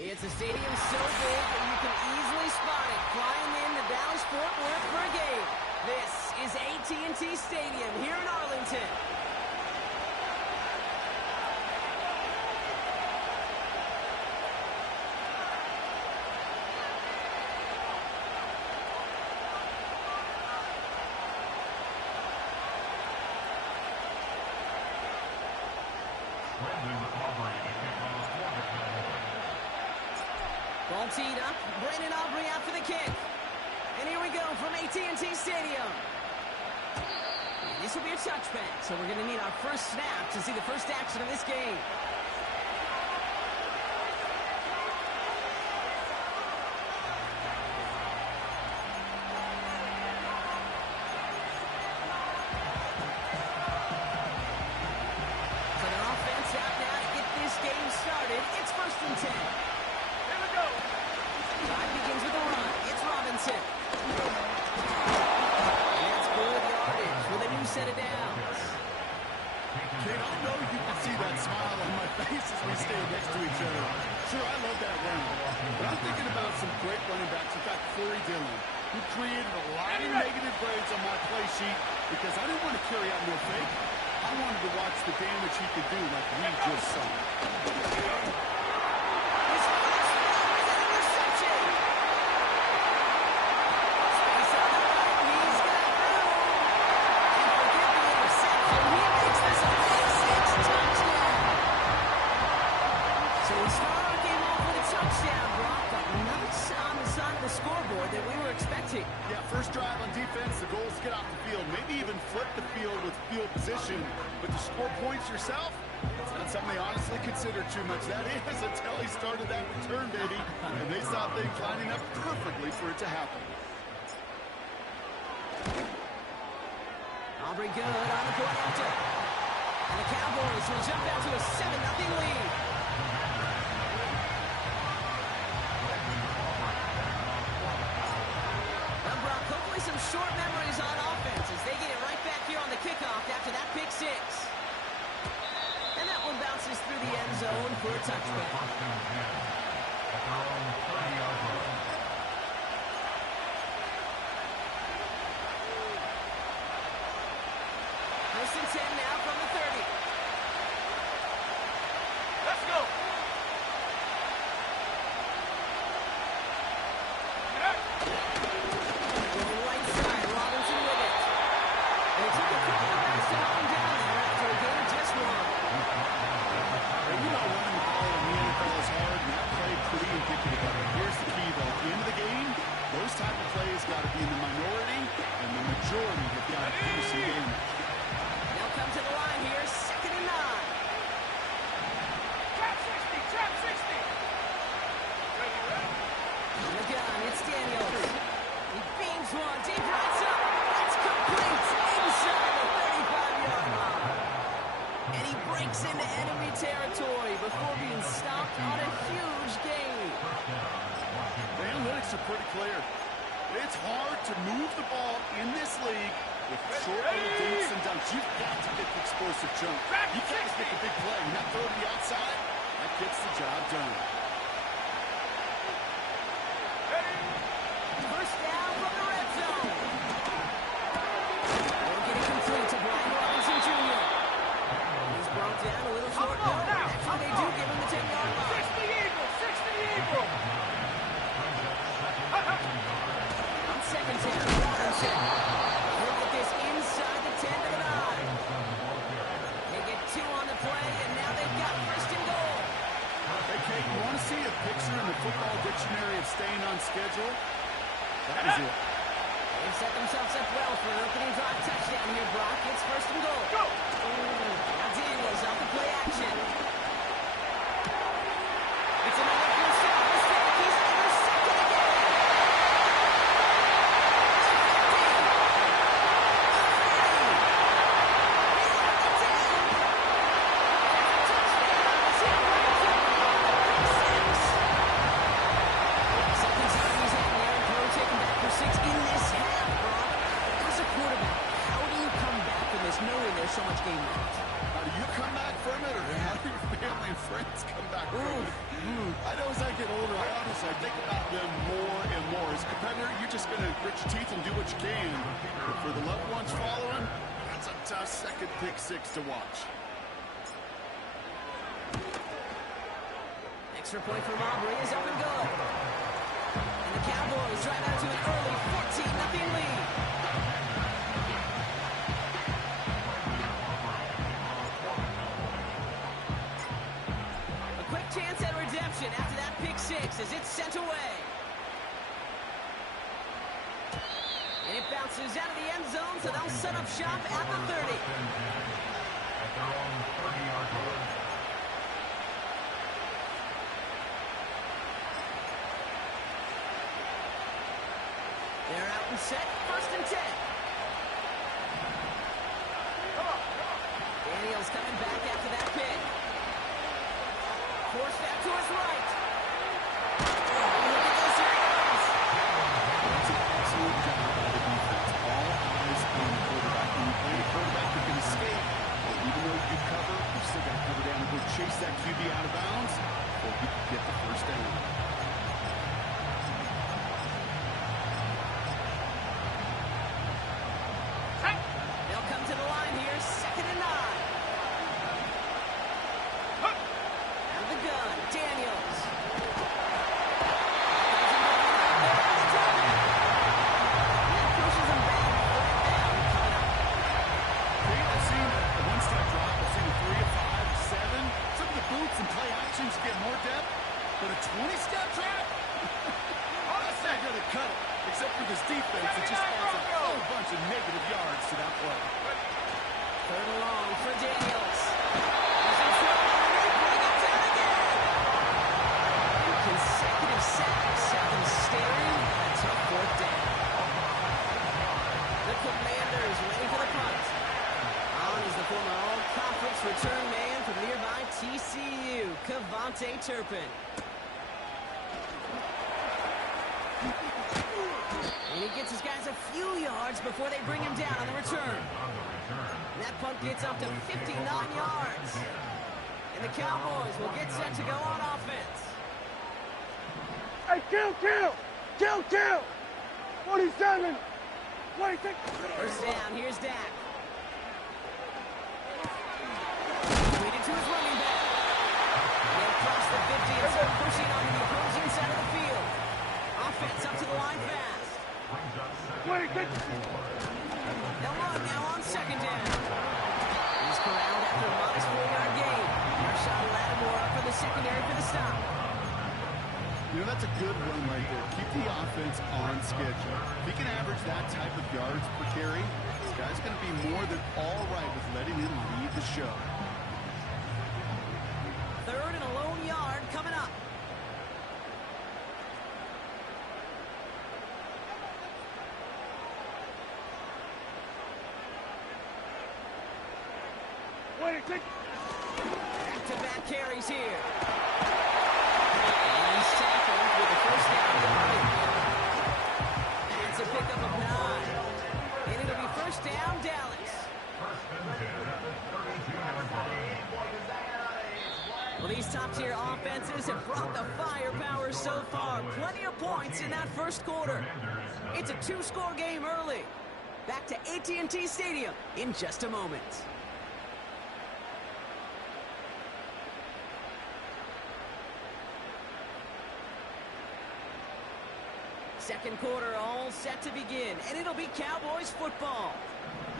It's a stadium so big that you can easily spot it flying in the Dallas-Fort Worth Brigade. This is AT&T Stadium here in Arlington. Ball teed up. Brandon Aubrey out for the kick. And here we go from AT&T Stadium. And this will be a touchback, so we're going to need our first snap to see the first action of this game. So their offense out now to get this game started. It's 1st and 10. Drive begins with a run. It's Robinson. That's good yardage with a new set of downs. Kid, I know you can see that smile on my face as we stand next to each other. Sure, I love that run. But I'm thinking about some great running backs. In fact, Corey Dillon, who created a lot of negative grades on my play sheet because I didn't want to carry out no fake. I wanted to watch the damage he could do like we just saw. Yeah, first drive on defense, the goal is to get off the field, maybe even flip the field with field position, but to score points yourself, it's not something they honestly consider too much. That is until he started that return, baby, and they saw things lining up perfectly for it to happen. Aubrey good on the point after. And the Cowboys will jump out to a 7-0 lead. Some short memories on offense as they get it right back here on the kickoff after that pick six. And that one bounces through the end zone for a touchback. First and 10 now from the 30. Let's go. Into enemy territory before being stopped on a huge gain. The analytics are pretty clear. It's hard to move the ball in this league with short little dinks and dunks. You've got to get the explosive jump. You can't get the big play. Not throw to the outside. That gets the job done. First down from the red zone. They'll get it complete to Brian Robinson Jr. He's brought down a little short. That's what they do, give him the 10-yard line. 60 Eagle. On second down, Robinson. He'll get this inside the 10 to the 9. They get 2 on the play, and now they've got first and goal. Hey, Kate, you want to see a picture in the football dictionary of staying on schedule? That is it. They've set themselves up well for an opening drive touchdown here, Brock. It's first and goal. Go! Now Daniels off the play action. It's another first down. He's intercepted again. Second time he's had Aaron Crow taken back for 6 in this half, Brock. As a quarterback, how do you come back from this knowing there's so much game left? How do you come back from it, or how do your family and friends come back from it? I know as I get older, I think about them more and more. As a competitor, you're just going to grit your teeth and do what you can. But for the loved ones following, that's a tough second pick six to watch. Extra point from Aubrey is up and good. And the Cowboys drive out to an early 14-0 lead. A quick chance at redemption after that pick six as it's sent away. And it bounces out of the end zone, so they'll set up shop at the 30. At their own 30-yard line. They're out and set, 1st and 10. Daniels coming back after that pick. Forced back to his right. Oh, look at those yards. That's an excellent job by the defense. All eyes on the quarterback. When you play a quarterback that can escape, even though you cover, you still got to cover down and go chase that QB out of bounds, or you can get the first down. They'll come to the line here, 2nd and 9. Out of the gun, Daniels. That pushes him back, 4th down, coming up. I've seen a one-step drop. I've seen a 3, a 5, 7. Some of the boots and play actions get more depth, but a 20-step drop? That's not going to cut it. Except for this defense, it just adds a whole bunch of negative yards to that play. 3rd and long for Daniels. He's in trouble, and they bring him down again. Consecutive sacks have them staring at a tough 4th down. The Commanders waiting for the punt. On is the former all-conference return man from nearby TCU, Kevontae Turpin. And he gets his guys a few yards before they bring him down on the return. And that punt gets up to 59 yards. And the Cowboys will get set to go on offense. Hey, kill! 27! 26! First down, here's Dak. Tweeted to his running back. They cross the 50 and start pushing onto the opposing side of the field. Offense up to the line fast. 26! They'll run now on 2nd down. He's corralled after a modest 4-yard gain. Marshawn Lattimore up for the secondary for the stop. You know, that's a good run right there. Keep the offense on schedule. If he can average that type of yards per carry, this guy's going to be more than all right with letting him lead the show. 3rd and a lone yard coming up. Back-to-back carries here. And he's tackled with the first down of the night. That's a pickup of 9. And it'll be first down, Dallas. Well, these top-tier offenses have brought the firepower so far. Plenty of points in that first quarter. It's a 2-score game early. Back to AT&T Stadium in just a moment. Second quarter all set to begin, and it'll be Cowboys football.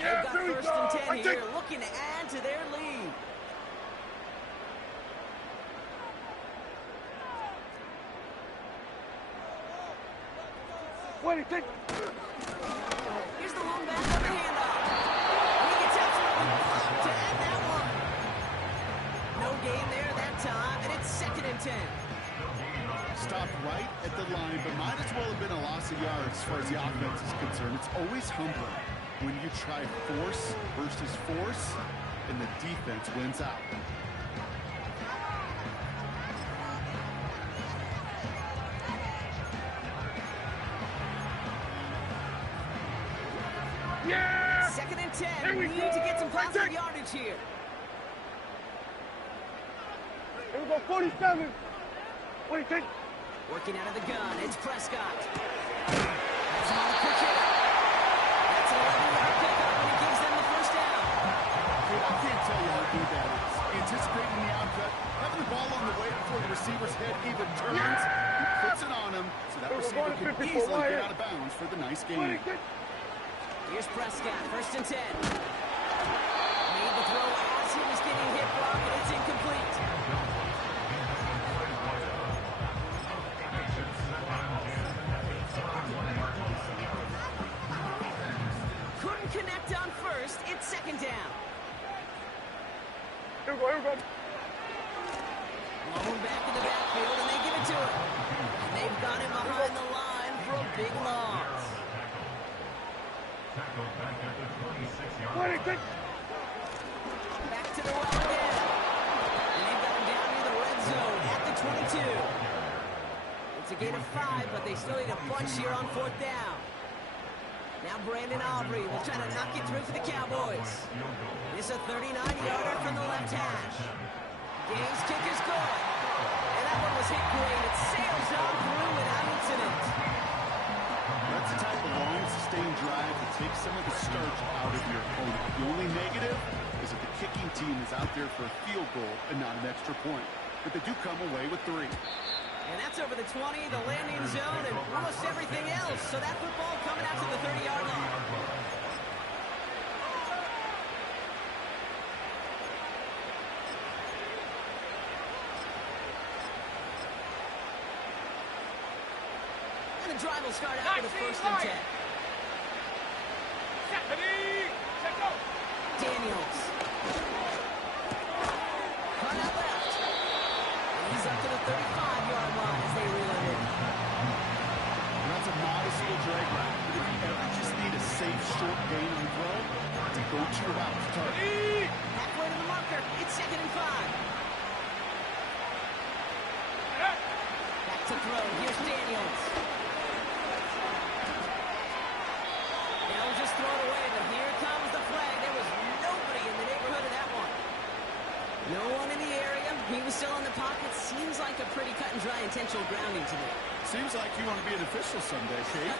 Yeah, They've got here we 1st and go. 10 here, looking to add to their lead. Here's the long back on the handoff. And he gets absolutely blocked to end that one. No gain there that time, and it's 2nd and 10. Stopped right at the line, but might as well have been a loss of yards as far as the offense is concerned. It's always humbling when you try force versus force, and the defense wins out. Yeah! 2nd and 10. Here we We need go. to get some positive Protect. yardage here. Here we go, 47. What do you think? Working out of the gun, it's Prescott. That's on the quick hit. That's an 11-yard pickup, and it gives them the first down. Dude, I can't tell you how good that is. Anticipating the outcut, having the ball on the way before the receiver's head even turns, he puts it on him, so that receiver can easily get out of bounds for the nice game. Here's Prescott, first and 10. Made the throw as he was getting hit, Brock, and it's incomplete. Couldn't connect on first. It's second down. Here we go, here we go. Blown back in the backfield, and they give it to him. And they've got him behind the line for a big loss. What do you think? Back to the well again. And they've got him down near the red zone at the 22. It's a gain of 5, but they still need a bunch here on fourth down. Now Brandon Aubrey will try to knock it through for the Cowboys. It's a 39-yarder from the left hash. Game's kick is good. And that one was hit great. It sails on through without incident. That's the type of long, sustained drive that takes some of the starch out of your opponent. The only negative is that the kicking team is out there for a field goal and not an extra point. But they do come away with 3. And that's over the 20, the landing zone, and almost everything else. So that football coming out to the 30-yard line. And the drive will start out with a first and 10. Daniels. Cut out left. And he's up to the 35-yard line as they reel it in. That's a modest little drag route. But if you ever just need a safe, short gain on the throw, it's a go-to route to target. Halfway to the marker. It's second and 5. Back to throw. Here's Daniels. They'll just throw it away, but here comes the flag. There was nobody in the neighborhood of that one. No one in the area. He was still in the pocket. Seems like a pretty cut and dry intentional grounding to me. Seems like you want to be an official someday, Kate.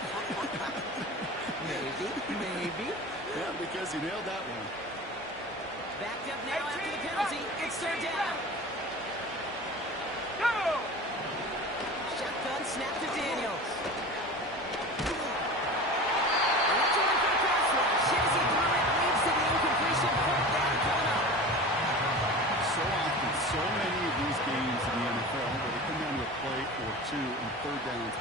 Maybe. Yeah, because you nailed that one. Backed up now after the penalty. It's third down. Go! Shotgun snap to Daniels. Returning for the pass rush. Shazy threw it, leads to the incompletion. Fourth down coming up. So often, so many of these games in the NFL where they come down to a play or two and third downs.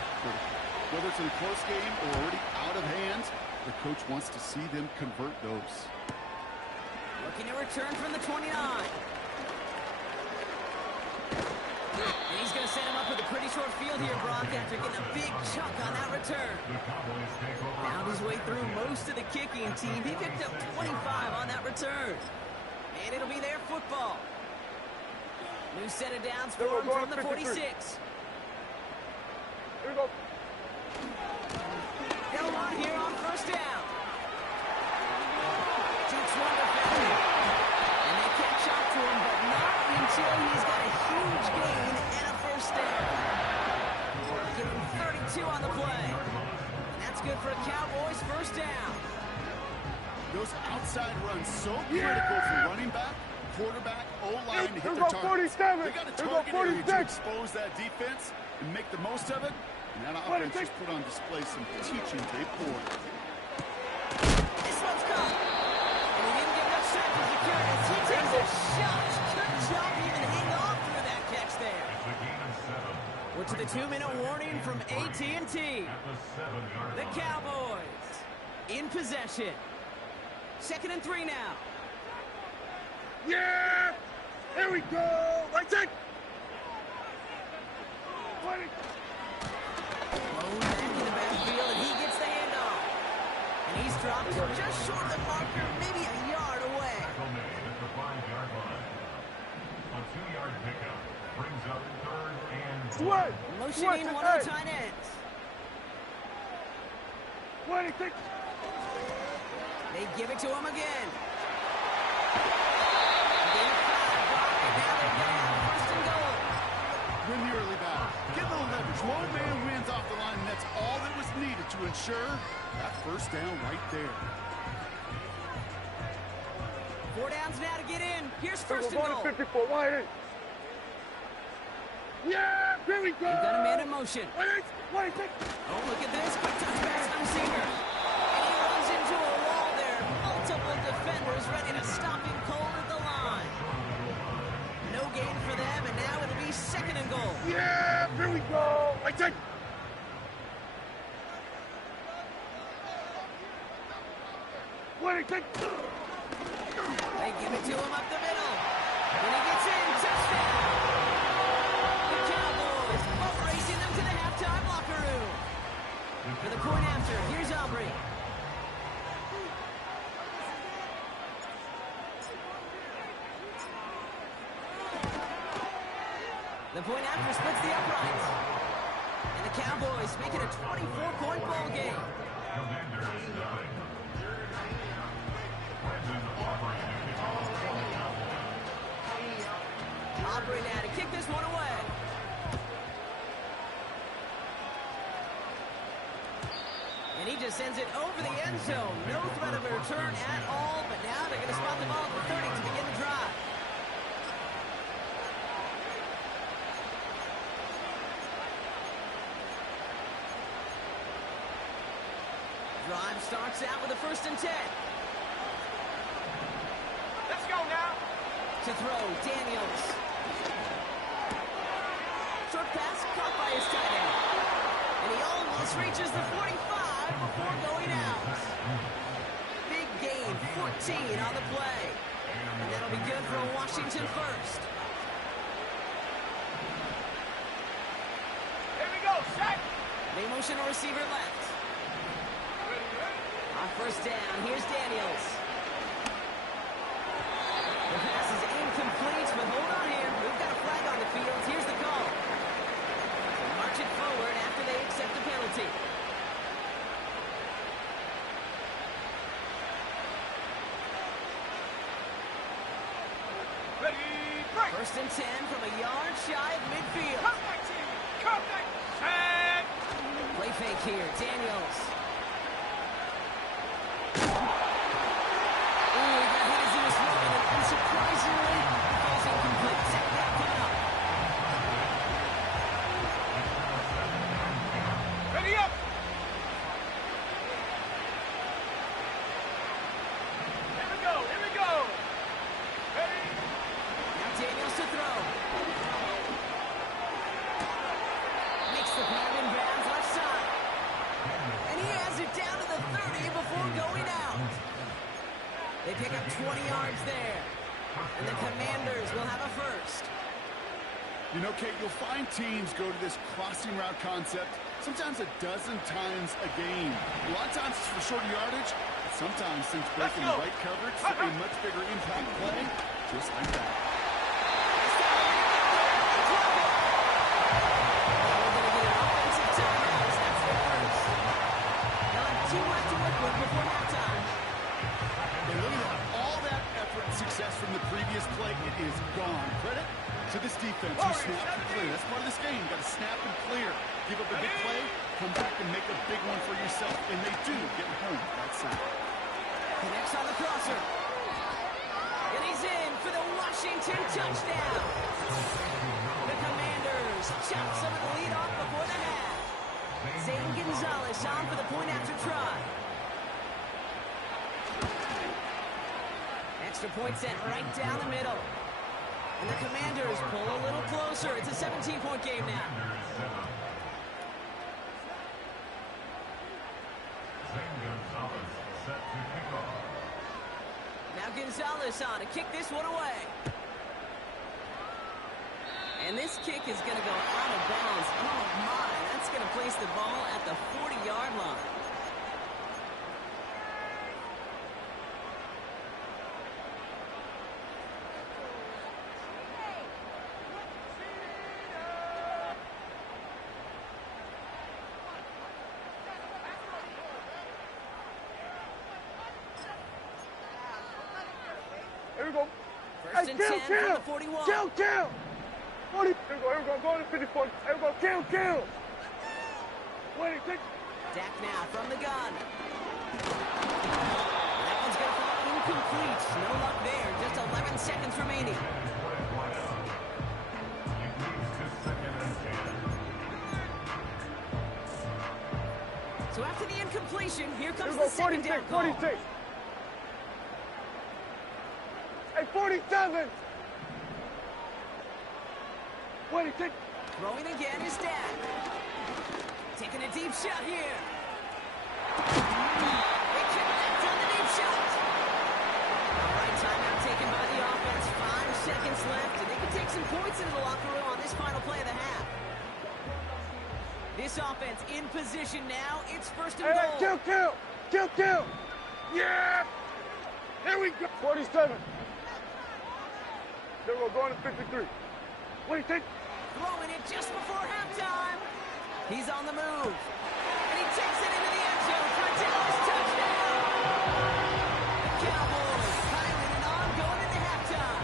Whether it's in a close game or already out of hand, the coach wants to see them convert those. Looking to return from the 29. And he's going to set him up with a pretty short field here, Brock, after getting a big chunk on that return. Found his way through most of the kicking team. He picked up 25 on that return. And it'll be their football. New set of downs for him from the 46. Here we go. Held on here on first down. Jukes one defender. And they catch up to him, but not until he's got a huge gain and a first down. Give him 32 on the play. And that's good for a Cowboys first down. Those outside runs so critical for running back, quarterback, O-line to hit their target. 47. They got a target area to expose that defense and make the most of it. And that offense just put on display some teaching tape for it. This one's caught. And he didn't get enough strength to secure it as he takes a shot. Couldn't jump, even hang off through that catch there. We're to the 2-minute warning from AT&T. The Cowboys in possession. Second and 3 now. Yeah! Here we go! Right side! Blown back in the backfield, and he gets the handoff. And he's dropped just short of the marker, maybe a yard away. At the 5-yard line. A 2-yard pickup brings up third and What? Motioning one of the tight ends. What do you think? They give it to him again. Gain of 5, Brock, and now they're going to have first and goal sure, that first down right there. 4 downs now to get in. Here's Here we first go, and going goal. to 54, wide in. Yeah, here we go. We've got a man in motion. 26. Oh, look at this. Quick touch pass to the receiver. And he runs into a wall there. Multiple defenders ready to stop him cold at the line. No gain for them, and now it'll be second and goal. Yeah, here we go. 26. They give it to him up the middle. When he gets in, touchdown. The Cowboys boat racing them to the halftime locker room. For the point after, here's Aubrey. The point after splits the uprights. And the Cowboys make it a 24-point ball game. Commanders 9. Brandon Aubrey to kick off for the Cowboys. Aubrey now to kick this one away. And he just sends it over the end zone. No threat of a return at all, but now they're going to spot the ball at the 30 to begin the drive. Drive starts out with a 1st and 10. Let's go now. To throw, Daniels. Short pass caught by his tight end. And he almost reaches the 45 before going out. Big gain, 14 on the play. And that'll be good for a Washington first. Here we go, set. They motion a receiver left. On 1st down, here's Daniels. The pass is incomplete, but hold on here. We've got a flag on the field. Here's the call. March it forward after they accept the penalty. Ready, break. 1st and 10 from a yard shy of midfield. Come back, team. Come back. Set. Play fake here, Daniels. Ooh, he got hit as he was throwing it, and surprisingly, falls incomplete. Second down coming up. Ready up. Here we go. Here we go. Ready. Now Daniels to throw. Makes the grab in bounds left side. And he has it down to the 30 before going out. They pick up 20 yards there. And the Commanders will have a first. You know, Kate, you'll find teams go to this crossing route concept sometimes a dozen times a game. A lot of times it's for shorter yardage, but sometimes since breaking the right coverage for a much bigger impact play, just like that. They're going to get an offensive timeout as that's their first. They'll have 2 left to work with before halftime. And look at that. All that effort and success from the previous play, it is gone. Credit to this defense who snapped and clear. That's part of this game. You got to snap and clear. Give up a big play, come back and make a big one for yourself. And they do get home. That's it. Connects on the crosser. And he's in for the Washington touchdown. The Commanders chop some of the lead off before the half. Zane Gonzalez on for the point after try. Extra point sent right down the middle. And the Commanders pull a little closer. It's a 17-point game now. Zane Gonzalez set to kick off. Now Gonzalez on to kick this one away. And this kick is going to go out of bounds. Oh, my. That's going to place the ball at the 40-yard line. Here we go. First and 10 from the 41. Kill. 40. Here we go. Going to 54. Here we go. Kill. 26. Dak now from the gun. That one's going to fall incomplete. No luck there. Just 11 seconds remaining. So after the incompletion, here comes the second down call. 46. Hey, 47. 46. Throwing again is Dak. Taking a deep shot here. They connect on the deep shot. All right, timeout taken by the offense. 5 seconds left, and they can take some points into the locker room on this final play of the half. This offense in position now. It's first and goal. Kill. Yeah. Here we go. 47. Then we're going to 53. What do you think? Throwing it just before halftime. He's on the move. And he takes it into the end zone for a Dallas touchdown. The Cowboys piling it on going into halftime.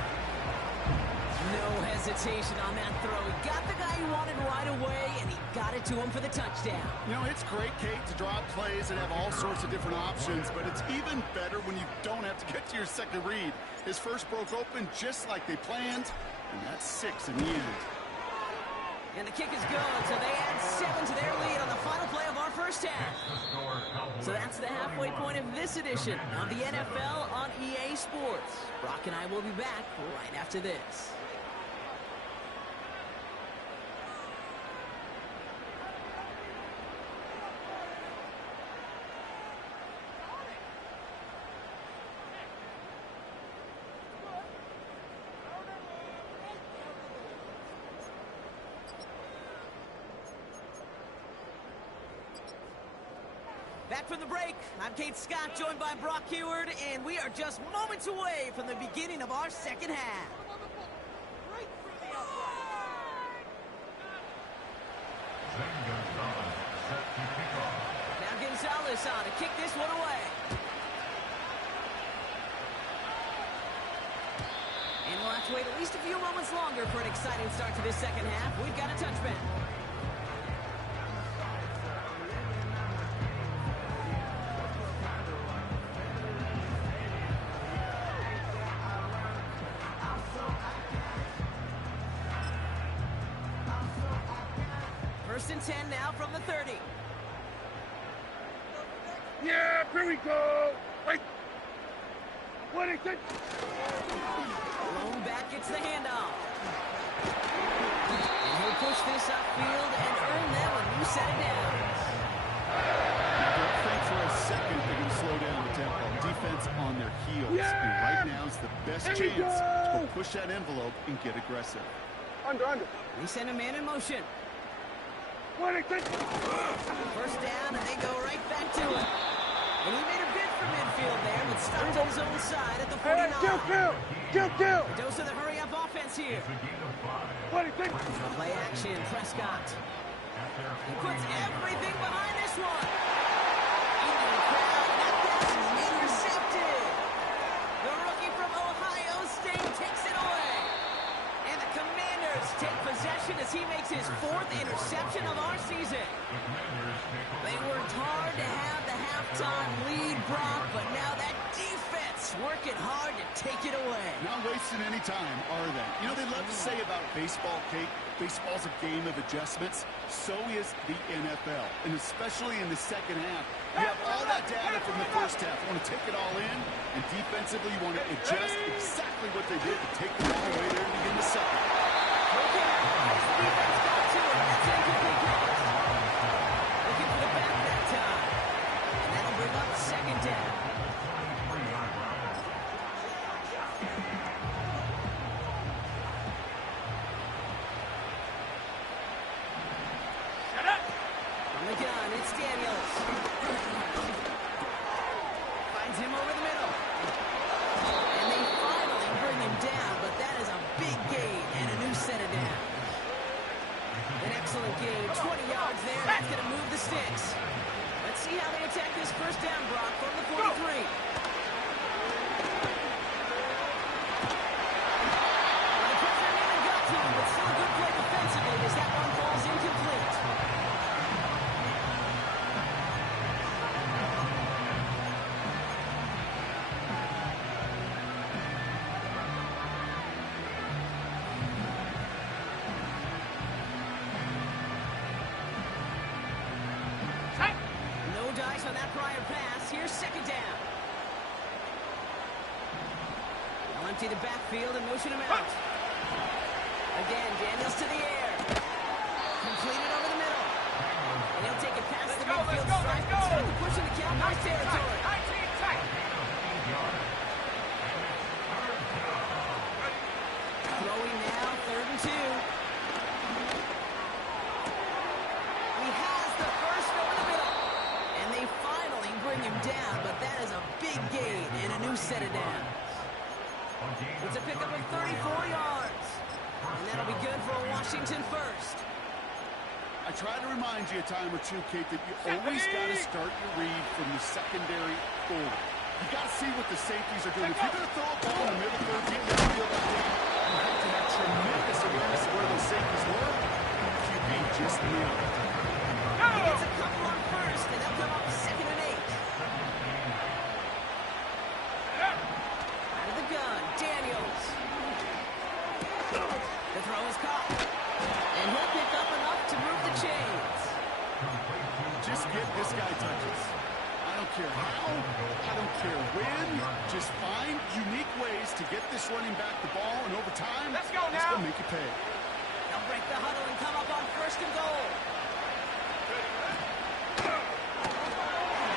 No hesitation on that throw. He got the guy he wanted right away, and he got it to him for the touchdown. You know, it's great, Kate, to draw up plays and have all sorts of different options, but it's even better when you don't have to get to your second read. His first broke open just like they planned, and that's 6 in the end. And the kick is good, so they add 7 to their lead on the final play of our first half. So that's the halfway point of this edition of the NFL on EA Sports. Brock and I will be back right after this. Back from the break, I'm Kate Scott, joined by Brock Huard, and we are just moments away from the beginning of our second half. Now Gonzalez on to kick this one away. And we'll have to wait at least a few moments longer for an exciting start to this second half. We've got a touchback. First and 10 now from the 30. Yeah, here we go. Wait. What is it? Blown back gets the handoff. And he'll push this upfield and earn that one. You set it down. Don't think for a second they're going to slow down the tempo. Defense on their heels. Yeah! And right now is the best chance to go push that envelope and get aggressive. Under. They send a man in motion. What is it? First down, and they go right back to it. And he made a bid for midfield there, but stopped on his own side at the 49. Kill. A dose of the hurry-up offense here. What is it? Play action, Prescott. He puts everything behind this one. Into the crowd, that pass is intercepted. The rookie from Ohio State takes it away. And the Commanders take possession as he makes his 4th interception of our season. They worked hard to have the halftime lead, Brock, but now that defense working hard to take it away. Not wasting any time, are they? You know, they love to say about baseball, Kate, baseball's a game of adjustments. So is the NFL, and especially in the second half. You have all that data from the first half. You want to take it all in, and defensively you want to adjust exactly what they did to take the ball away there to begin the second. Okay, as the defense got to it, that's incomplete pass. Looking for the back that time. And that'll bring up second down. Shut up. From the gun, it's Daniels. Finds him over the middle. And they finally bring him down, but that is a prior pass. Here's second down. They'll empty the backfield and motion him out. Again, Daniels to the air. Completed over the middle. And he'll take it past the midfield stripe and start to push in the Cowboys territory. Throwing now, 3rd and 2. He has the first over the middle. And they finally bring him down, but that is a big gain and a new set of downs. It's a pickup of 34 yards. And that'll be good for a Washington first. I try to remind you a time or two, Kate, that you always got to start your read from the secondary forward. You got to see what the safeties are doing. If you're going to throw a ball in the middle third, get in the field like that, you have to have tremendous awareness of where those safeties were. QB just nailed it. He gets a couple on first, and they'll come up 2nd and 8. Out of the gun, Daniels. The throw is caught. And he'll pick up enough to move the chains. Just get this guy touches. I don't care how, I don't care when. Just find unique ways to get this running back the ball, and over time, Let's go now. It's going to make you pay. They'll break the huddle and come up on 1st and goal.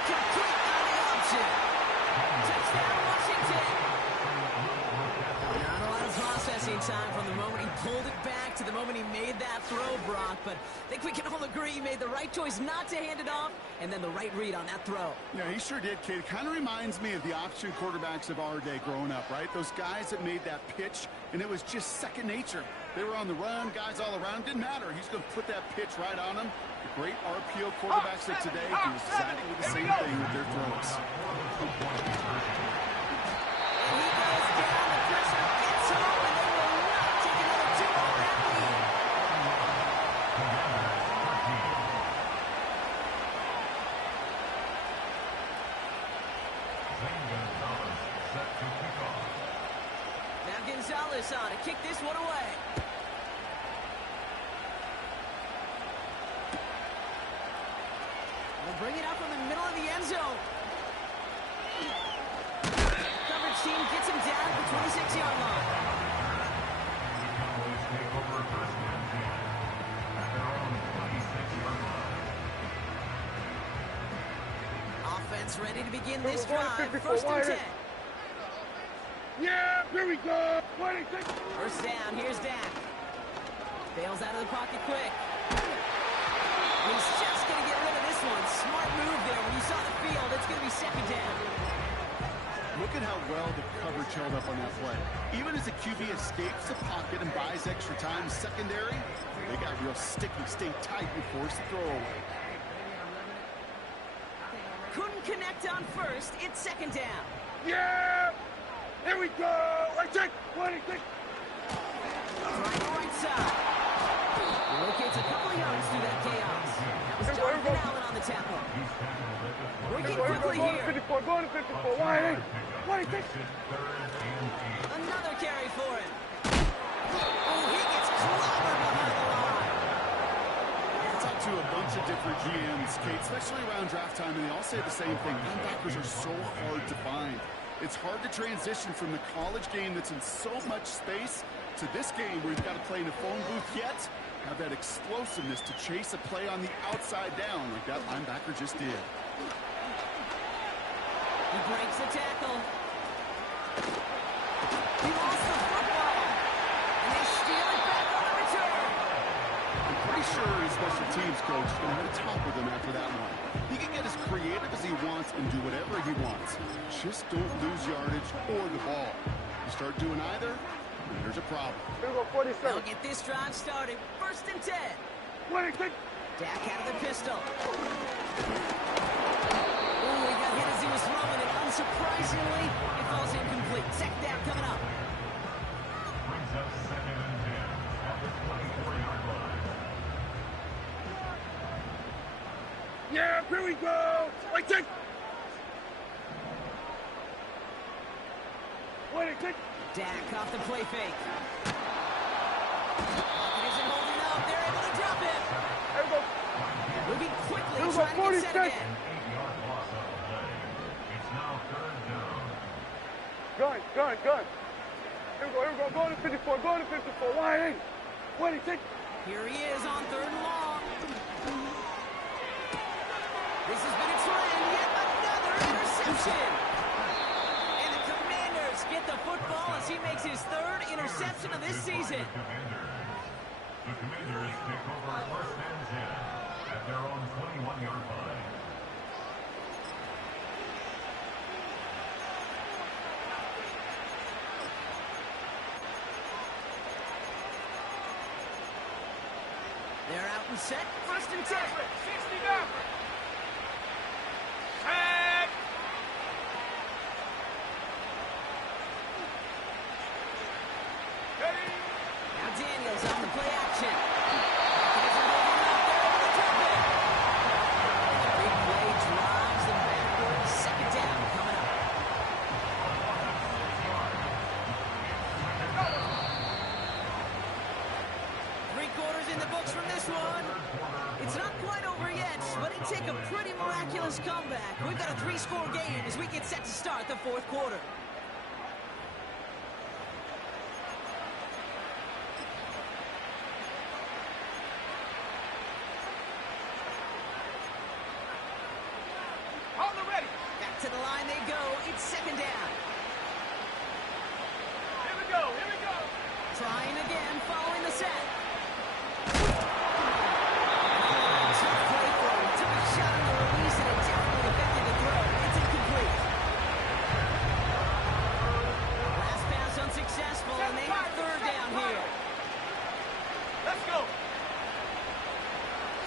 Complete on the option. Touchdown, Washington. Not a lot of processing time from the moment he pulled it back to the moment he made that throw, Brock. But I think we can all agree he made the right choice not to hand it off, and then the right read on that throw. Yeah, he sure did, kid. It kind of reminds me of the option quarterbacks of our day growing up, right? Those guys that made that pitch, and it was just second nature. They were on the run, guys all around. Didn't matter. He's going to put that pitch right on them. The great RPO quarterbacks of today do exactly the same thing with their throws. And he goes down. The pressure gets home, and they will not take another 2 on that lead. Now Gonzalez on to kick this one away. They'll bring it up from the middle of the end zone. Coverage team gets him down at the 26-yard line. Offense ready to begin this drive. 1st and 10. Yeah, here we go. 26. First down, here's Dak. Bails out of the pocket quick. He's just going to get rid of this one. Smart move there. When you saw the field, it's going to be 2nd down. Look at how well the coverage held up on that play. Even as the QB escapes the pocket and buys extra time secondary, they got real sticky, stay tight, and force the throw away. Couldn't connect on first. It's 2nd down. Yeah, here we go. Right check. 26. Right to right side. He locates a couple of yards through that chaos. That was Jonathan Allen on the tackle. Working quickly here. 54, going to 54. Wide. 26. Another carry for him. Oh, he gets clobbered behind the line. I talked to a bunch of different GMs, Kate, especially around draft time, and they all say the same thing. Linebackers are so hard to find. It's hard to transition from the college game that's in so much space to this game where you've got to play in a phone booth yet have that explosiveness to chase a play on the outside down like that linebacker just did. He breaks the tackle. He lost the football. And they steal it back on the return. I'm pretty sure his special teams coach is going to top with him after that one. He can get as creative as he wants and do whatever he wants. Just don't lose yardage or the ball. You start doing either, and there's a problem. Here we go, 47. They'll get this drive started. 1st and 10. 26. Dak out of the pistol. Ooh, he got hit as he was throwing it. Unsurprisingly, it falls incomplete. 2nd down coming up. Brings up 2nd and 10 at the 24-yard line. Yeah, here we go. Right check. 26. Dak off the play fake. Pocket isn't holding up. They're able to drop him. Here we go. Moving quickly, Here we go, trying to get set 46. again. 8-yard loss of Gun. Here we go. Go to 54. Wide eight. What do you think? Here he is on 3rd and long. This has been a trend. Yet another interception. And the Commanders get the football as he makes his 3rd interception of this season. The Commanders take over 1st and 10 at their own 21-yard line. They're out and set. 1st and 10. 60 down. Set. Ready. Now Daniels on the play action. There's a movement out there over the top of it. The big play drives them backwards. 2nd down coming up. Three quarters in the books from this one. It's not quite over yet, but it take a pretty miraculous comeback. We've got a 3-score game as we get set to start the 4th quarter. On the ready. Back to the line they go. It's 2nd down. Here we go. Trying again, following the set. Tough play for him. Took a shot on the release and it definitely affected the throw. It's incomplete. Last pass unsuccessful, and they have 3rd down here. Let's go.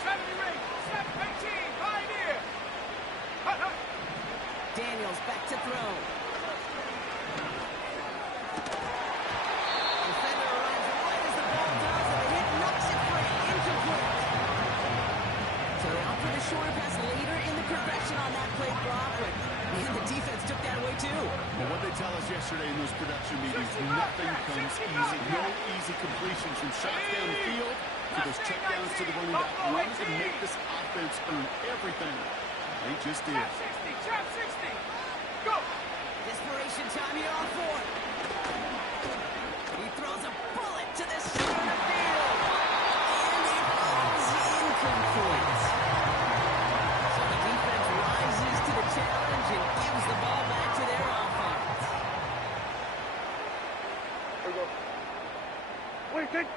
70 ring. 7-18. Pioneer. Hut. Daniels back to throw. Defender arrives right as the ball does, and the hit knocks it free. Incomplete. So they opt for the shorter pass later in the progression on that play, Brock, but man, the defense took that away too. Well, what they tell us yesterday in those production meetings, nothing comes easy. No easy completions from shots downfield to those checkdowns to the running back. Wanted to make this offense earn everything. They just did. Trap 60. Go. Desperation time here on 4th. He throws a bullet to the center of the field. And it falls incomplete. So the defense rises to the challenge and gives the ball back to their offense. Here we go. What do you think?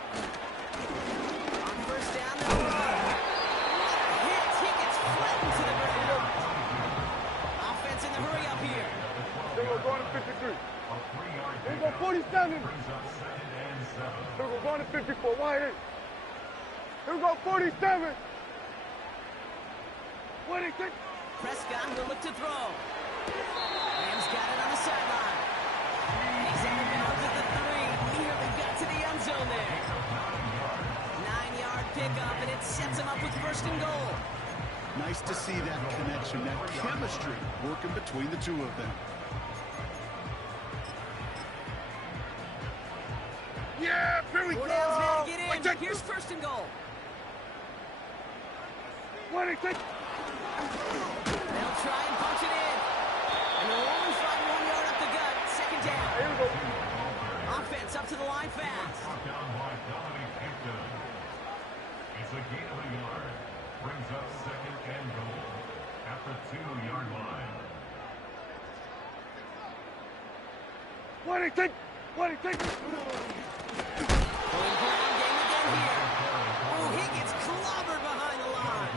On 1st down, they'll run. What a hit. He gets flattened to the ground. Offense in the hurry up here. Here we go. Going to 53. A 3-yard Here we go. pickup 47. brings up 2nd and 7. Here we go. Going to 54. Wide eight. Here we go. 47. What do you think? Prescott will look to throw. Rams got it on the sideline. He's out of bounds at the 3. Nearly got to the end zone there. 9-yard pickup, and it sets him up with 1st and goal. Nice to see that connection, that chemistry working between the two of them. Yeah, here we 4 go. downs now to get What in. do you think? Here's 1st and goal. What do you think? They'll try and punch it in. And the Rolling slide 1 yard up the gut. 2nd down. Here we go. Offense up to the line fast. Brought down by Dominic Hampton. It's a gain of a yard. Brings up 2nd and goal at the 2-yard line. What do you think? What do you think? Going ground game again here. Oh, he gets clobbered behind the line.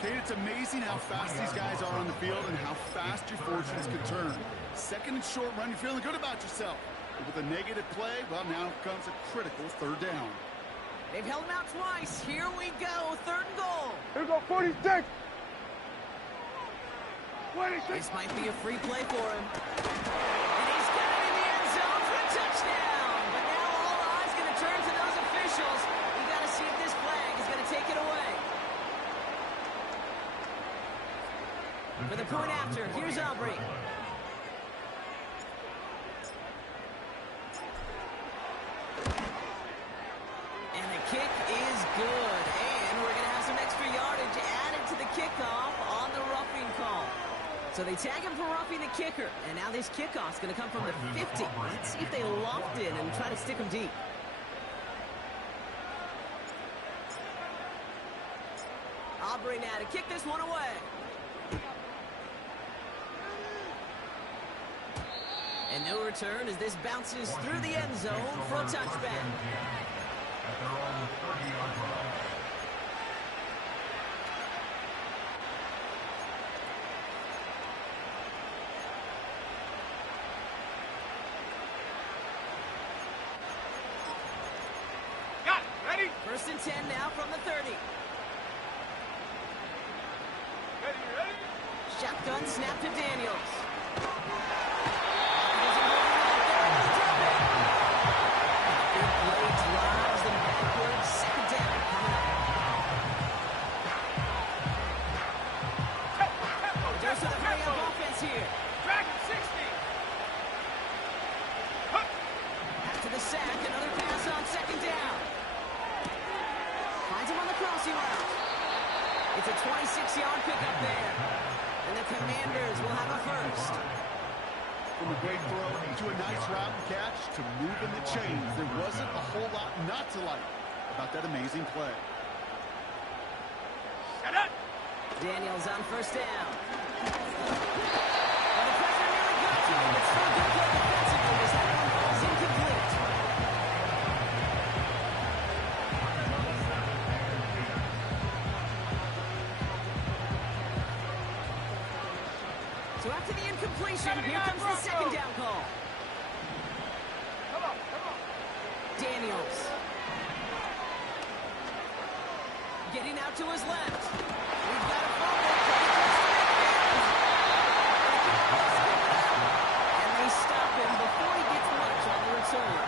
Kate, it's amazing how fast these guys are on the field and how fast your fortunes can turn. 2nd and short run, you're feeling good about yourself. But with a negative play, well, now comes a critical 3rd down. They've held him out twice. Here we go. 3rd and goal. Here we go. 46. What do you think? This might be a free play for him. And he's got it in the end zone for a touchdown. But now all eyes going to turn to those officials. You got to see if this flag is going to take it away. For the point after, here's Aubrey. And the kick is good. And we're going to have some extra yardage added to the kickoff on the roughing call. So they tag him for roughing the kicker, and now this kickoff's going to come from the 50. Let's see if they loft it and try to stick him deep. Aubrey now to kick this one away. And no return as this bounces through the end zone for a touchback. At their own 30-yard line. Got it. Ready? 1st and 10 now from the 30. Ready? Shotgun snap to Daniels. Good play, drives them backwards. 2nd down coming up. Just with a hurry up offense here. Drag him 60. After the sack, another pass on 2nd down. Finds him on the crossing route. It's a 26-yard pickup there. And the Commanders will have a first. From a great throw to a nice route and catch to moving the chains, there wasn't a whole lot not to like about that amazing play. Set up. Daniels on 1st down. Well, the pressure nearly got to him. It's still good play defensively as that one falls incomplete. So after the incompletion, here comes the 2nd down call. Come on. Daniels. Getting out to his left. We've got a fumble. And they stop him before he gets much on the return.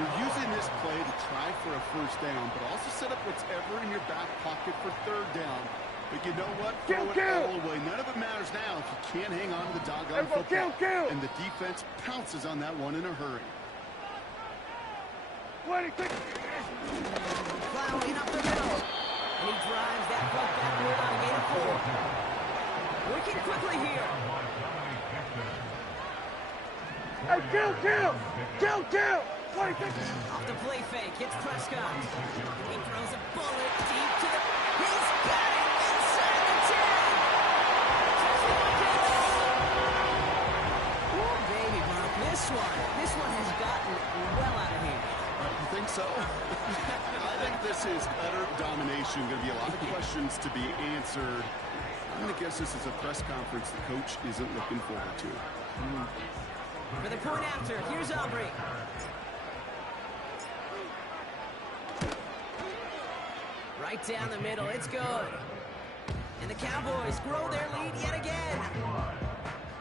You're using this play to try for a 1st down, but also set up whatever in your back pocket for 3rd down. But you know what? Throw it all away. None of it matters now if you can't hang on to the doggone football. And the defense pounces on that one in a hurry. 26. Plowing up the middle. And he drives that puck backward on a gain of 4. Working quickly here. Hey, kill. 26. Off the play fake. Hits Prescott. He throws a bullet deep to the... He's got it inside the 10. Touchdown, Colts. Oh, baby, Mark. This one has gotten well out of hand. You think so? I think this is utter domination. Going to be a lot of questions to be answered. I'm going to guess this is a press conference the coach isn't looking forward to. For the point after, here's Aubrey. Right down the middle, it's good. And the Cowboys grow their lead yet again.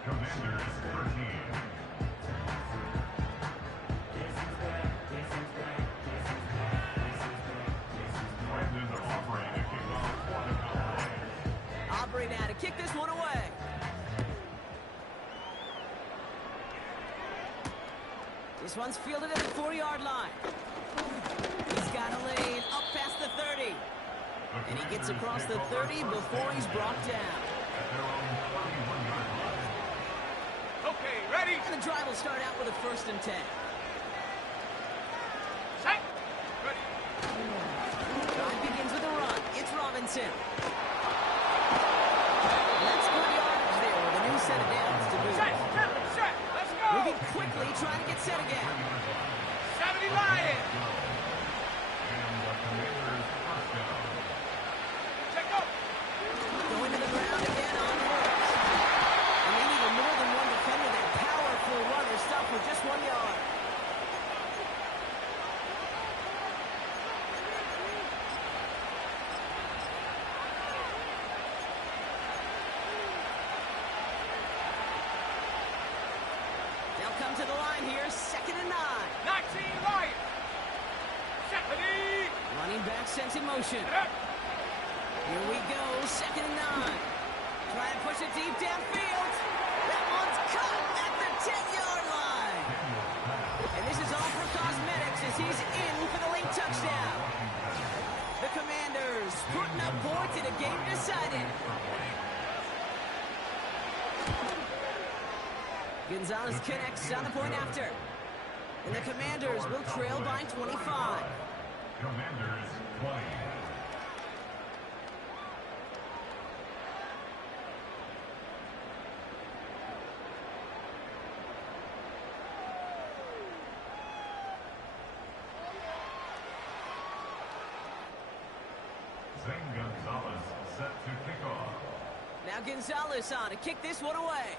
Commanders 13. Brandon Aubrey to kick off for the Cowboys. Aubrey now to kick this one away. This one's fielded at the 4-yard line. He's got a lane up past the 30. And he gets across the 30 before he's brought down. At their own 41-yard line. Okay, ready. And the drive will start out with a 1st and 10. Set. Ready. Drive begins with a run. It's Robinson. And that's good yardage there with a new set of downs to boot. Set. Let's go. Moving quickly, trying to get set again. 70 Lions. And the Commanders first down. Check up. Going to the ground again on Hurts. And they need more than one defender. That powerful runner stopped for just 1 yard. They'll come to the line here, 2nd and 9. 19 Lions. Set. Ready. Running back sent in motion. Set up. Here we go, 2nd and 9. Try and push it deep downfield. That one's caught at the 10-yard line. And this is all for cosmetics as he's in for the late touchdown. The Commanders putting up points in a game decided. Gonzalez connects on the point after. And the Commanders will trail by 25. Commanders 20. Zane Gonzalez set to kick off. Now Gonzalez on to kick this one away.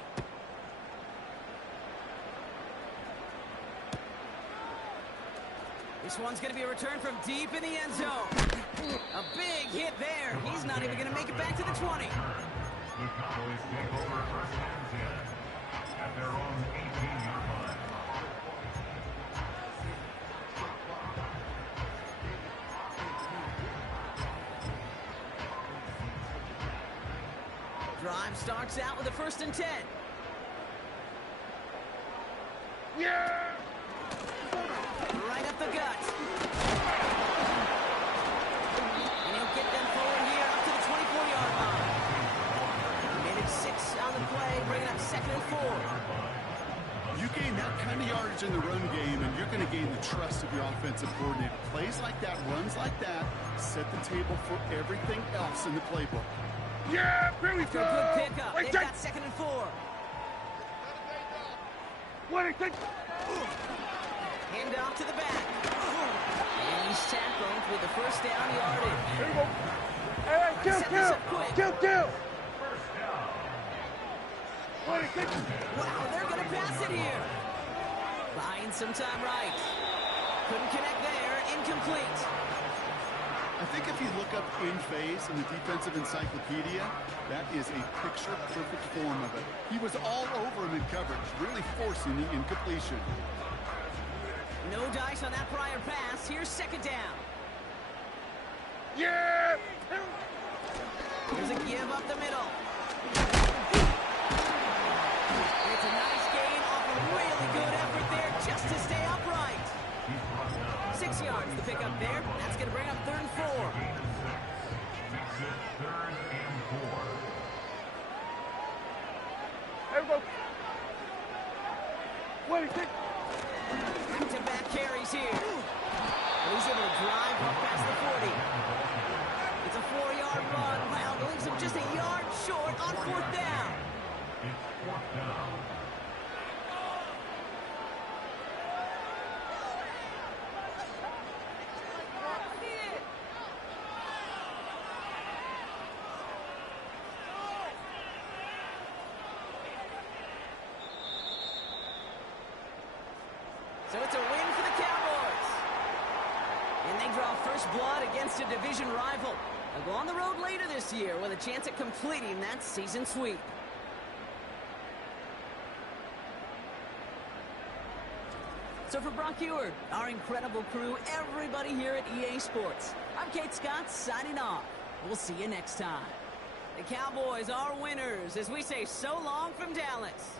This one's going to be a return from deep in the end zone. A big hit there. He's not even going to make it back to the 20. The Cowboys take over first and 10 at their own 18-yard line. Drive starts out with a 1st and 10. Yeah! Right up the gut. And he'll get them forward here up to the 24-yard line. Made it 6 on the play, bringing up 2nd and 4. You gain that kind of yardage in the run game, and you're going to gain the trust of your offensive coordinator. Plays like that, runs like that, set the table for everything else in the playbook. Yeah, here we After go! a good pickup, Wait, they've take- got 2nd and 4. Wait, take- Hand off to the back. And he's tackled with the 1st down yardage. Here we go. Hey, kill, Set this kill! up quick. Kill, kill! Wait, take- Wow, they're going to pass it here. Buying some time right. Couldn't connect there. Incomplete. I think if you look up in phase in the defensive encyclopedia, that is a picture-perfect form of it. He was all over him in coverage, really forcing the incompletion. No dice on that prior pass. Here's 2nd down. Yeah! There's a give up the middle. It's a nice gain off a really good effort there just to stay upright. 6 yards to pick up there. That's going to bring up 3rd and 4. Makes it 3rd and 4. Here we go. Wait, take- Back-to-back carries here. And he's able to drive up past the 40. It's a 4-yard run. Well, it leaves him just a yard short on 4th down. It's 4th down. So it's a win for the Cowboys. And they draw first blood against a division rival. They'll go on the road later this year with a chance at completing that season sweep. So for Brock Eward, our incredible crew, everybody here at EA Sports, I'm Kate Scott signing off. We'll see you next time. The Cowboys are winners as we say so long from Dallas.